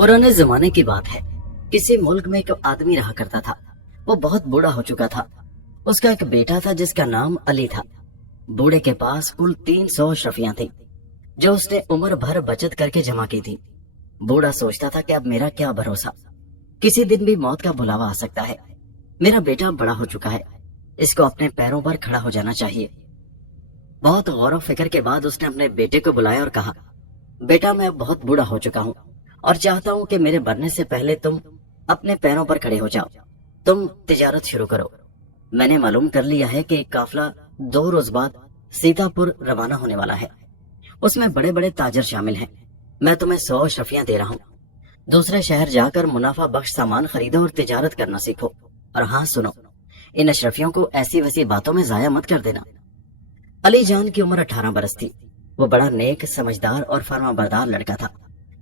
पुराने जमाने की बात है। किसी मुल्क में एक आदमी रहा करता था। वो बहुत बूढ़ा हो चुका था। उसका एक बेटा था जिसका नाम अली था। बूढ़े के पास कुल 300 अशरफियां थी जो उसने उम्र भर बचत करके जमा की थी। बूढ़ा सोचता था कि अब मेरा क्या भरोसा, किसी दिन भी मौत का बुलावा आ सकता है। मेरा बेटा बड़ा हो चुका है, इसको अपने पैरों पर खड़ा हो जाना चाहिए। बहुत गौर फिक्र के बाद उसने अपने बेटे को बुलाया और कहा, बेटा मैं अब बहुत बूढ़ा हो चुका हूँ और चाहता हूँ कि मेरे मरने से पहले तुम अपने पैरों पर खड़े हो जाओ। तुम तिजारत शुरू करो। मैंने मालूम कर लिया है कि एक काफिला 2 रोज बाद सीतापुर रवाना होने वाला है। उसमें बड़े बड़े ताजर शामिल हैं। मैं तुम्हें 100 अशरफियां दे रहा हूँ। दूसरे शहर जाकर मुनाफा बख्श सामान खरीदो और तिजारत करना सीखो। और हाँ सुनो, इन अशरफियों को ऐसी वैसी बातों में जाया मत कर देना। अली जान की उम्र 18 बरस थी। वो बड़ा नेक, समझदार और फर्माबरदार लड़का था,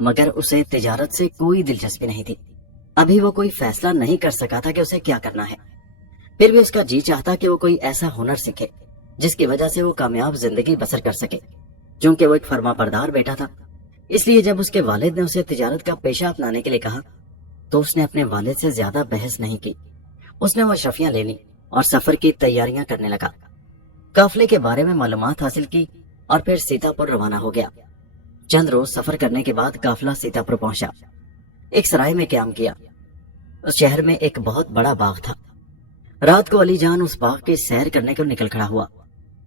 मगर उसे तिजारत से कोई दिलचस्पी नहीं थी। अभी वो कोई फैसला नहीं कर सका था कि उसे क्या करना है। फिर भी उसका जी चाहता कि वो कोई ऐसा हुनर सीखे जिसकी वजह से वो कामयाब जिंदगी बसर कर सके। क्योंकि वो एक फर्माबरदार बेटा था, इसलिए जब उसके वालिद ने उसे तिजारत का पेशा अपनाने के लिए कहा तो उसने अपने वालिद से ज्यादा बहस नहीं की। उसने वो अशरफियां ले ली और सफर की तैयारियां करने लगा। काफिले के बारे में मालूमात हासिल की और फिर सीतापुर रवाना हो गया। चंद रोज सफर करने के बाद काफिला सीतापुर पहुंचा। एक सराय में क्याम किया। उस शहर में एक बहुत बड़ा बाग था। रात को अली जान उस बाग की सैर करने को निकल खड़ा हुआ।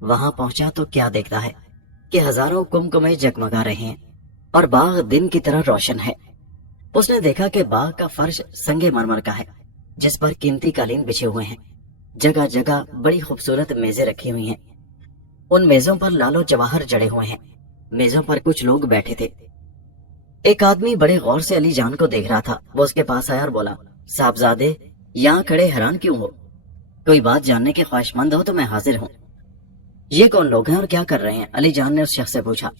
वहां पहुंचा तो क्या देखता है कि हजारों कुमकुमे जगमगा रहे हैं और बाग दिन की तरह रोशन है। उसने देखा कि बाग का फर्श संगे मरमर का है, जिस पर कीमती कालीन बिछे हुए हैं। जगह जगह बड़ी खूबसूरत मेजें रखी हुई हैं। उन मेजों पर लालो जवाहर जड़े हुए हैं। मेजों पर कुछ लोग बैठे थे। एक आदमी बड़े गौर से अली जान को देख रहा था। वो उसके पास आया और बोला, साहबजादे यहाँ खड़े हैरान क्यों हो? कोई बात जानने के ख्वाहिशमंद हो तो मैं हाजिर हूँ। ये कौन लोग हैं और क्या कर रहे हैं? अली जान ने उस शख्स से पूछा।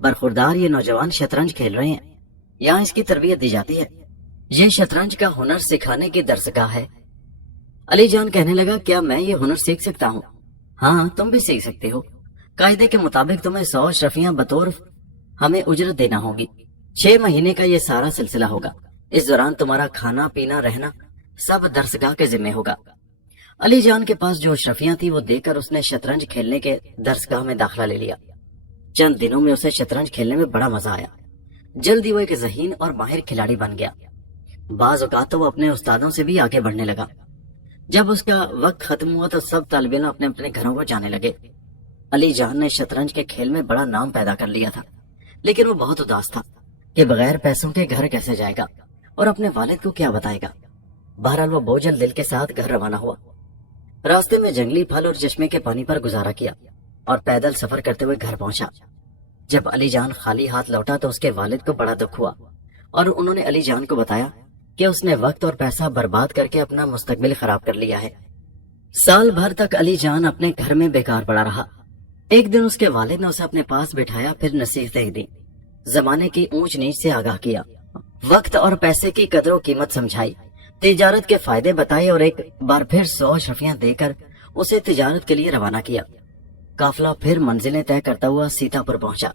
बरखुरदार, ये नौजवान शतरंज खेल रहे हैं। यहाँ इसकी तरबियत दी जाती है। ये शतरंज का हुनर सिखाने की दरसगाह है। अली जान कहने लगा, क्या मैं ये हुनर सीख सकता हूँ? हाँ, तुम भी सीख सकते हो। कायदे के मुताबिक तुम्हें 100 अशरफियां बतौर हमें उजरत देना होगी। 6 महीने का ये सारा सिलसिला होगा। इस दौरान तुम्हारा खाना पीना रहना सब दरसगाह के जिम्मे होगा। अली जान के पास जो अशरफियां थी वो देकर उसने शतरंज खेलने के दरसगाह में दाखिला ले लिया। चंद दिनों में उसे शतरंज खेलने में बड़ा मजा आया। जल्दी वो एक ज़हीन और माहिर खिलाड़ी बन गया। बाज औकात तो वो अपने उस्तादों से भी आगे बढ़ने लगा। जब उसका वक्त खत्म हुआ तो सब तालिब इल्म अपने अपने घरों को जाने लगे। अली जान ने शतरंज के खेल में बड़ा नाम पैदा कर लिया था, लेकिन वो बहुत उदास था कि बगैर पैसों के घर कैसे जाएगा और अपने वालिद को क्या बताएगा। बहरहाल वो बोझल दिल के साथ घर रवाना हुआ। रास्ते में जंगली फल और चश्मे के पानी पर गुजारा किया और पैदल सफर करते हुए घर पहुंचा। जब अली जान खाली हाथ लौटा तो उसके वालिद को बड़ा दुख हुआ और उन्होंने अली जान को बताया कि उसने वक्त और पैसा बर्बाद करके अपना मुस्तकबिल खराब कर लिया है। साल भर तक अली जान अपने घर में बेकार पड़ा रहा। एक दिन उसके वालिद ने उसे अपने पास बिठाया, फिर नसीहतें दी, जमाने की ऊंच नीच से आगाह किया, वक्त और पैसे की कदर और कीमत समझाई, तिजारत के फायदे बताए और एक बार फिर 100 अशरफियां देकर उसे तिजारत के लिए रवाना किया। काफिला फिर मंजिलें तय करता हुआ सीतापुर पहुंचा।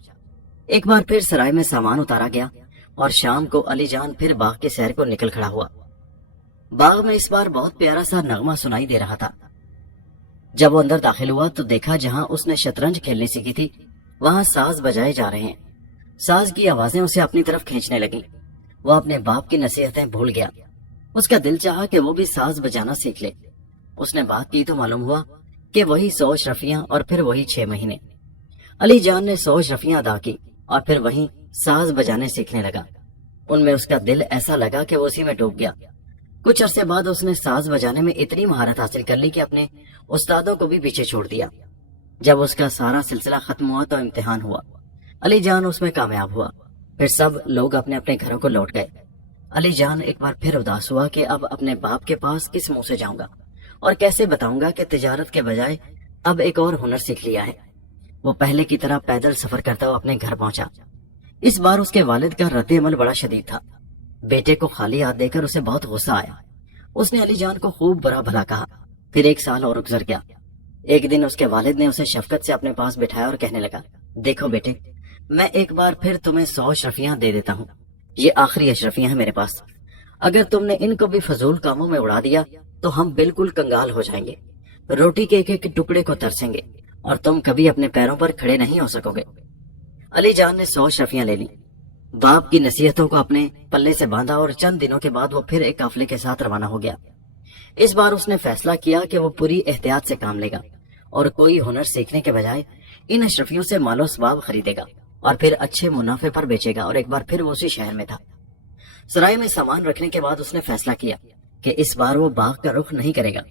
एक बार फिर सराय में सामान उतारा गया और शाम को अली जान फिर बाग के सैर को निकल खड़ा हुआ। बाग में इस बार बहुत प्यारा सा नगमा सुनाई दे रहा था। जब वो अंदर दाखिल हुआ तो देखा जहां उसने शतरंज खेलने सीखी थी वहां साज बजाए जा रहे हैं। साज की आवाजें उसे अपनी तरफ खींचने लगी। वो अपने बाप की नसीहतें भूल गया। उसका दिल चाहा कि वो भी साज बजाना सीख ले। उसने बात की तो मालूम हुआ कि वही 100 अशरफियां और फिर वही 6 महीने। अली जान ने 100 अशरफियां अदा की और फिर वही साज बजाने सीखने लगा। उनमें उसका दिल ऐसा लगा कि वो उसी में डूब गया। कुछ अरसे बाद उसने साज बजाने में इतनी महारत हासिल कर ली कि अपने उस्तादों को भी पीछे छोड़ दिया। जब उसका सारा सिलसिला खत्म हुआ तो इम्तिहान हुआ। अली जान उसमें कामयाब हुआ। फिर सब लोग अपने अपने घरों को लौट गए। अली जान एक बार फिर उदास हुआ कि अब अपने बाप के पास किस मुंह से जाऊंगा और कैसे बताऊंगा कि तिजारत के बजाय अब एक और हुनर सीख लिया है। वो पहले की तरह पैदल सफर करता हुआ अपने घर पहुंचा। इस बार उसके वालिद का रद्द-ए-अमल बड़ा शदीद था। बेटे को खाली हाथ देकर उसे बहुत गुस्सा आया। उसने अली जान को खूब बुरा भला कहा। फिर 1 साल और गुजर गया। एक दिन उसके वालिद ने उसे शफकत से अपने पास बिठाया और कहने लगा, देखो बेटे, मैं एक बार फिर तुम्हें 100 अशरफियां दे देता हूँ, یہ آخری اشرفیاں ہیں میرے پاس، اگر تم نے ان کو بھی فضول کاموں میں اڑا دیا تو ہم بالکل کنگال ہو جائیں گے، روٹی کے ایک ایک ٹکڑے کو ترسیں گے اور تم کبھی اپنے پیروں پر کھڑے نہیں ہو سکو گے۔ علی جان نے 100 اشرفیاں لے لی، باپ کی نصیحتوں کو اپنے پلے سے باندھا اور چند دنوں کے بعد وہ پھر ایک قافلے کے ساتھ روانہ ہو گیا۔ اس بار اس نے فیصلہ کیا کہ وہ پوری احتیاط سے کام لے گا اور کوئی ہنر سیکھنے کے بجائے ان اشرفیوں سے مال و اسباب خریدے گا اور پھر اچھے منافع پر بیچے گا، اور ایک بار پھر وہ اسی شہر میں تھا۔ سرائے میں سامان رکھنے کے بعد اس نے فیصلہ کیا کہ اس بار وہ باغ کا رخ نہیں کرے گا۔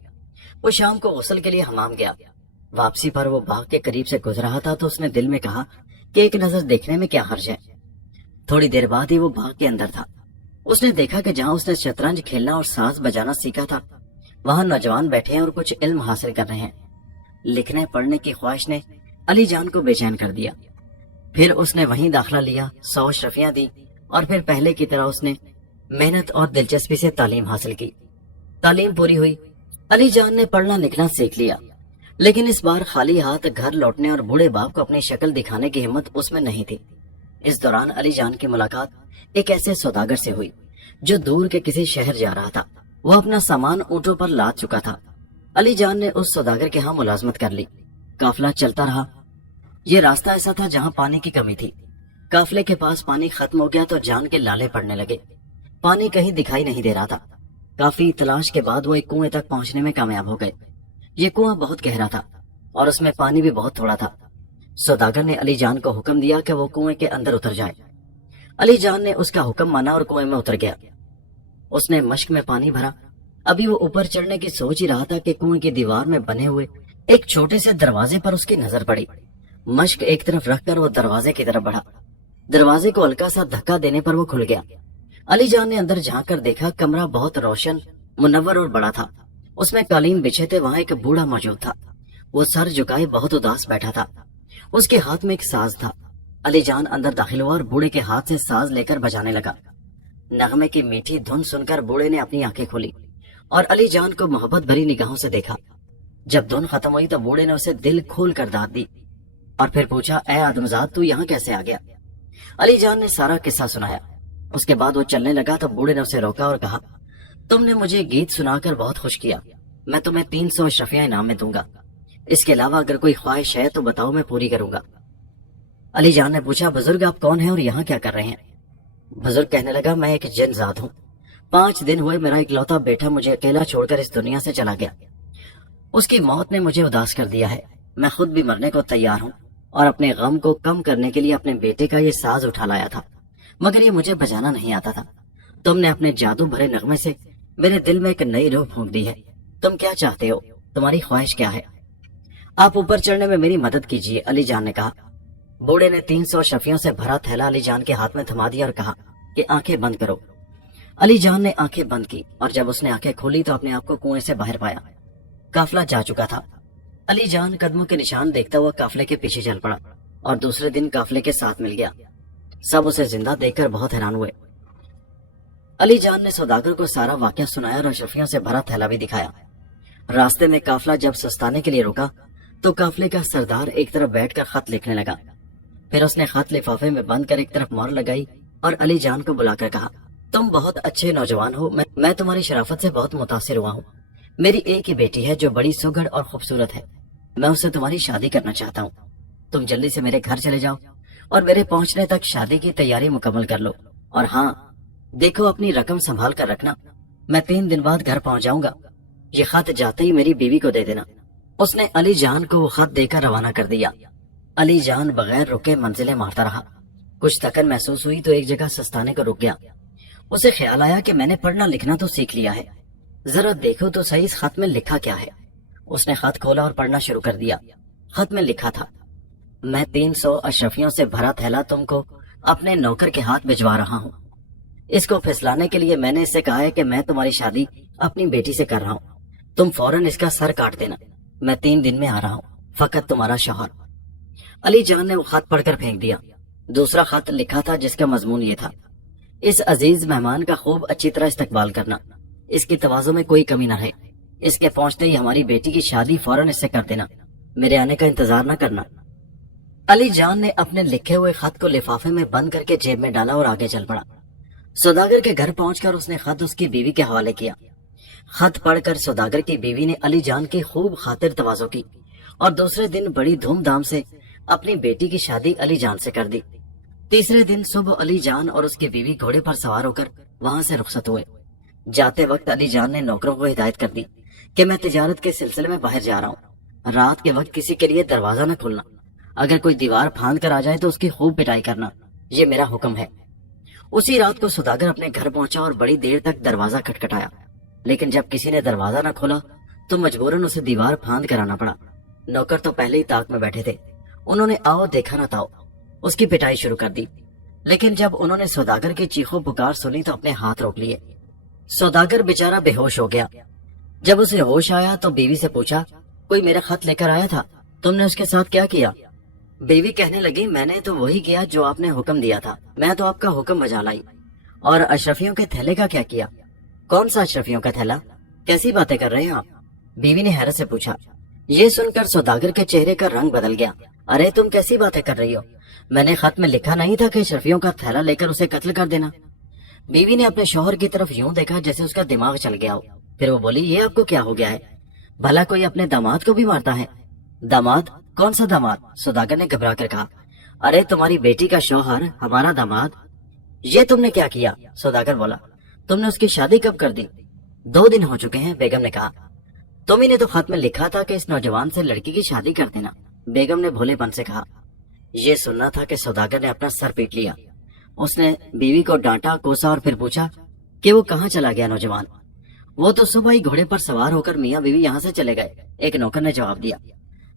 وہ شام کو غسل کے لیے حمام گیا۔ واپسی پر وہ باغ کے قریب سے گزر رہا تھا تو اس نے دل میں کہا کہ ایک نظر دیکھنے میں کیا حرج ہے۔ تھوڑی دیر بعد ہی وہ باغ کے اندر تھا۔ اس نے دیکھا کہ جہاں اس نے شطرنج کھیلنا اور ساز بجانا سیکھا تھا وہاں نوجوان بیٹھے ہیں اور کچھ علم حاصل کر رہے ہیں۔ لکھنے پڑھنے کی خواہش نے علی جان کو بے چین کر دیا۔ پھر اس نے وہیں داخلہ لیا، 100 اشرفیاں دی اور پھر پہلے کی طرح اس نے محنت اور دلچسپی سے تعلیم حاصل کی۔ تعلیم پوری ہوئی، علی جان نے پڑھنا لکھنا سیکھ لیا، لیکن اس بار خالی ہاتھ گھر لوٹنے اور بوڑھے باپ کو اپنی شکل دکھانے کی ہمت اس میں نہیں تھی۔ اس دوران علی جان کی ملاقات ایک ایسے سوداگر سے ہوئی جو دور کے کسی شہر جا رہا تھا۔ وہ اپنا سامان اونٹوں پر لاد چکا تھا۔ علی جان نے اس سوداگر کے ہاں ملازمت کر لی۔ قافلہ چلتا رہا۔ یہ راستہ ایسا تھا جہاں پانی کی کمی تھی۔ قافلے کے پاس پانی ختم ہو گیا تو جان کے لالے پڑنے لگے۔ پانی کہیں دکھائی نہیں دے رہا تھا۔ کافی تلاش کے بعد وہ ایک کنویں تک پہنچنے میں کامیاب ہو گئے۔ یہ کنواں بہت گہرا تھا اور اس میں پانی بھی بہت تھوڑا تھا۔ سوداگر نے علی جان کو حکم دیا کہ وہ کنویں کے اندر اتر جائے۔ علی جان نے اس کا حکم مانا اور کنویں میں اتر گیا۔ اس نے مشک میں پانی بھرا۔ ابھی وہ اوپر چڑھنے کی سوچ ہی رہا تھا کہ کنویں کی دیوار میں بنے ہوئے ایک چھوٹے سے دروازے پر اس کی نظر پڑی۔ مشک ایک طرف رکھ کر وہ دروازے کی طرف بڑھا۔ دروازے کو ہلکا سا دھکا دینے پر وہ کھل گیا۔ علی جان نے اندر جھانک کر دیکھا، کمرہ بہت روشن، منور اور بڑا تھا۔ اس میں قالین بچھے تھے۔ وہاں ایک بوڑھا موجود تھا۔ وہ سر جھکائے بہت اداس بیٹھا تھا۔ اس کے ہاتھ میں ایک ساز تھا۔ علی جان اندر داخل ہوا اور بوڑھے کے ہاتھ سے ساز لے کر بجانے لگا۔ نغمے کی میٹھی دھن سن کر بوڑھے نے اپنی آنکھیں کھولی اور علی جان کو محبت بھری نگاہوں سے دیکھا۔ جب دھن ختم ہوئی تو بوڑھے نے اسے دل کھول کر داد دی اور پھر پوچھا، اے آدمزاد، تو یہاں کیسے آ گیا؟ علی جان نے سارا قصہ سنایا۔ اس کے بعد وہ چلنے لگا تو بوڑھے نے اسے روکا اور کہا، تم نے مجھے گیت سنا کر بہت خوش کیا، میں تمہیں 300 اشرفیاں انعام میں دوں گا۔ اس کے علاوہ اگر کوئی خواہش ہے تو بتاؤ، میں پوری کروں گا۔ علی جان نے پوچھا، بزرگ آپ کون ہیں اور یہاں کیا کر رہے ہیں؟ بزرگ کہنے لگا، میں ایک جن ذات ہوں۔ 5 دن ہوئے میرا اکلوتا بیٹا مجھے اکیلا چھوڑ کر اس دنیا سے چلا گیا۔ اس کی موت نے مجھے اداس کر دیا ہے۔ میں خود بھی مرنے کو تیار ہوں اور اپنے غم کو کم کرنے کے لیے اپنے بیٹے کا یہ ساز اٹھا لایا تھا، مگر یہ مجھے بجانا نہیں آتا تھا۔ تم نے اپنے جادو بھرے نغمے سے میرے دل میں ایک نئی روح پھونک دی ہے۔ تم کیا چاہتے ہو؟ تمہاری خواہش کیا ہے؟ آپ اوپر چڑھنے میں میری مدد کیجیے، علی جان نے کہا۔ بوڑھے نے 300 اشرفیوں سے بھرا تھیلا علی جان کے ہاتھ میں تھما دیا اور کہا کہ آنکھیں بند کرو۔ علی جان نے آنکھیں بند کی اور جب اس نے آنکھیں کھولی تو اپنے آپ کو کنویں سے باہر پایا۔ قافلہ جا چکا تھا۔ علی جان قدموں کے نشان دیکھتا ہوا قافلے کے پیچھے چل پڑا اور دوسرے دن قافلے کے ساتھ مل گیا۔ سب اسے زندہ دیکھ کر بہت حیران ہوئے۔ علی جان نے سوداگر کو سارا واقعہ سنایا اور اشرفیوں سے بھرا تھیلا بھی دکھایا۔ راستے میں قافلہ جب سستانے کے لیے رکا تو قافلے کا سردار ایک طرف بیٹھ کر خط لکھنے لگا۔ پھر اس نے خط لفافے میں بند کر ایک طرف مہر لگائی اور علی جان کو بلا کر کہا، تم بہت اچھے نوجوان ہو، میں تمہاری شرافت سے بہت متاثر ہوا ہوں۔ میری ایک ہی بیٹی ہے جو بڑی سگڑ اور خوبصورت ہے، میں اس سے تمہاری شادی کرنا چاہتا ہوں۔ تم جلدی سے میرے گھر چلے جاؤ اور میرے پہنچنے تک شادی کی تیاری مکمل کر لو، اور ہاں دیکھو اپنی رقم سنبھال کر رکھنا، میں 3 دن بعد گھر پہنچ جاؤں گا۔ یہ خط جاتے ہی میری بیوی کو دے دینا۔ اس نے علی جان کو وہ خط دے کر روانہ کر دیا۔ علی جان بغیر رکے منزلیں مارتا رہا۔ کچھ تھکن محسوس ہوئی تو ایک جگہ سستانے کو رک گیا۔ اسے خیال آیا کہ میں نے پڑھنا لکھنا تو سیکھ لیا ہے، ذرا دیکھو تو صحیح اس خط میں لکھا کیا ہے۔ اس نے خط کھولا اور پڑھنا شروع کر دیا۔ خط میں لکھا تھا، میں 300 اشرفیوں سے بھرا تھیلا تم کو اپنے نوکر کے ہاتھ بھجوا رہا ہوں۔ اس کو پھسلانے کے لیے میں نے اس سے کہا ہے کہ میں تمہاری شادی اپنی بیٹی سے کر رہا ہوں، تم فوراً اس کا سر کاٹ دینا، میں 3 دن میں آ رہا ہوں، فقط تمہارا شوہر۔ علی جان نے وہ خط پڑھ کر پھینک دیا۔ دوسرا خط لکھا تھا جس کا مضمون یہ تھا، اس عزیز مہمان کا خوب اچھی طرح استقبال کرنا، اس کی تواضع میں کوئی کمی نہ رہے، اس کے پہنچتے ہی ہماری بیٹی کی شادی فوراً اس سے کر دینا، میرے آنے کا انتظار نہ کرنا۔ علی جان نے اپنے لکھے ہوئے خط کو لفافے میں بند کر کے جیب میں ڈالا اور آگے چل پڑا۔ सौदागर के घर पहुंचकर उसने खत उसकी बीवी के हवाले किया। खत पढ़कर सौदागर की बीवी ने अली जान की खूब खातिर तवाज़ो की और दूसरे दिन बड़ी धूमधाम से अपनी बेटी की शादी अली जान से कर दी। तीसरे दिन सुबह अली जान और उसकी बीवी घोड़े पर सवार होकर वहां से रुखसत हुए। जाते वक्त अली जान ने नौकरों को हिदायत कर दी कि मैं तिजारत के सिलसिले में बाहर जा रहा हूँ। रात के वक्त किसी के लिए दरवाजा न खोलना। अगर कोई दीवार फांद कर आ जाए तो उसकी खूब पिटाई करना, ये मेरा हुक्म है। उसी रात को सौदागर अपने घर पहुंचा और बड़ी देर तक दरवाजा खटखटाया, लेकिन जब किसी ने दरवाजा न खोला तो मजबूरन उसे दीवार फांद कर आना पड़ा। नौकर तो पहले ही ताक में बैठे थे। उन्होंने आओ देखा न ताओ उसकी पिटाई शुरू कर दी, लेकिन जब उन्होंने सौदागर की चीखों पुकार सुनी तो अपने हाथ रोक लिए। सौदागर बेचारा बेहोश हो गया। जब उसे होश आया तो बीवी से पूछा, कोई मेरा खत लेकर आया था, तुमने उसके साथ क्या किया? बीवी कहने लगी, मैंने तो वही किया जो आपने हुक्म दिया था, मैं तो आपका हुक्म बजा लाई। और अशरफियों के थैले का क्या किया? कौन सा अशरफियों का थैला? कैसी बातें कर रहे हैं आप? बीवी ने हैरत से पूछा। ये सुनकर सौदागर के चेहरे का रंग बदल गया। अरे तुम कैसी बातें कर रही हो? मैंने खत में लिखा नहीं था कि अशरफियों का थैला लेकर उसे कत्ल कर देना। बीवी ने अपने शौहर की तरफ यूं देखा जैसे उसका दिमाग चल गया हो। फिर वो बोली, ये आपको क्या हो गया है? भला कोई अपने दामाद को भी मारता है? दामाद? कौन सा दामाद? सौदागर ने घबरा कर कहा। अरे तुम्हारी बेटी का शौहर, हमारा दामाद। ये तुमने क्या किया? सौदागर बोला। तुमने उसकी शादी कब कर दी? 2 दिन हो चुके हैं, बेगम ने कहा। तुम ही ने तो खत में लिखा था कि इस नौजवान से लड़की की शादी कर देना, बेगम ने भोलेपन से कहा। ये सुनना था कि सौदागर ने अपना सर पीट लिया। उसने बीवी को डांटा, कोसा और फिर पूछा कि वो कहाँ चला गया नौजवान? वो तो सुबह ही घोड़े पर सवार होकर मियाँ बीवी यहाँ से चले गए, एक नौकर ने जवाब दिया।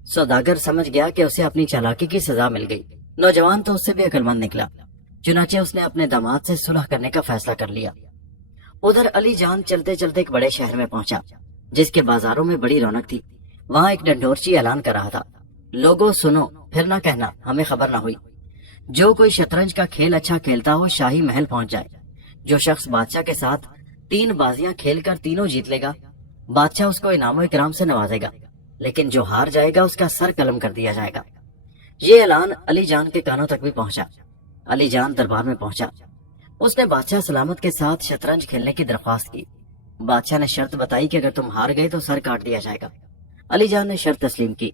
सौदागर समझ गया कि उसे अपनी चालाकी की सजा मिल गई। नौजवान तो उससे भी अक्लमंद निकला। चुनाचे उसने अपने दामाद से सुलह करने का फैसला कर लिया। उधर अली जान चलते चलते एक बड़े शहर में पहुंचा, जिसके बाजारों में बड़ी रौनक थी। वहां एक डंडोरची ऐलान कर रहा था, लोगों सुनो, फिर ना कहना हमें खबर ना हुई। जो कोई शतरंज का खेल अच्छा खेलता हो शाही महल पहुंच जाए। जो शख्स बादशाह के साथ 3 बाजियां खेलकर तीनों जीत लेगा, बादशाह उसको इनामो इकराम से नवाजेगा, लेकिन जो हार जाएगा उसका सर कलम कर दिया जाएगा। ये ऐलान अली जान के कानों तक भी पहुंचा। अली जान दरबार में पहुंचा। उसने बादशाह सलामत के साथ शतरंज खेलने की दरख्वास्त की। बादशाह ने शर्त बताई कि अगर तुम हार गए तो सर काट दिया जाएगा। अली जान ने शर्त तस्लीम की।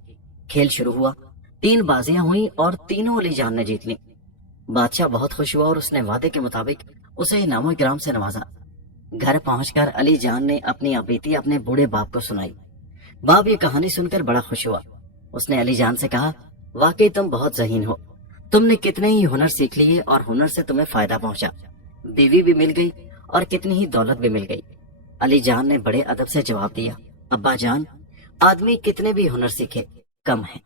खेल शुरू हुआ। 3 बाजियां हुई और तीनों अली जान ने जीत ली। बादशाह बहुत खुश हुआ और उसने वादे के मुताबिक उसे इनामो इकराम से नवाजा। घर पहुंचकर अली जान ने अपनी बीती अपने बूढ़े बाप को सुनाई। बाप ये कहानी सुनकर बड़ा खुश हुआ। उसने अली जान से कहा, वाकई तुम बहुत ज़हीन हो। तुमने कितने ही हुनर सीख लिए और हुनर से तुम्हें फायदा पहुंचा। बीवी भी मिल गई और कितनी ही दौलत भी मिल गई। अली जान ने बड़े अदब से जवाब दिया, अब्बा जान, आदमी कितने भी हुनर सीखे कम है।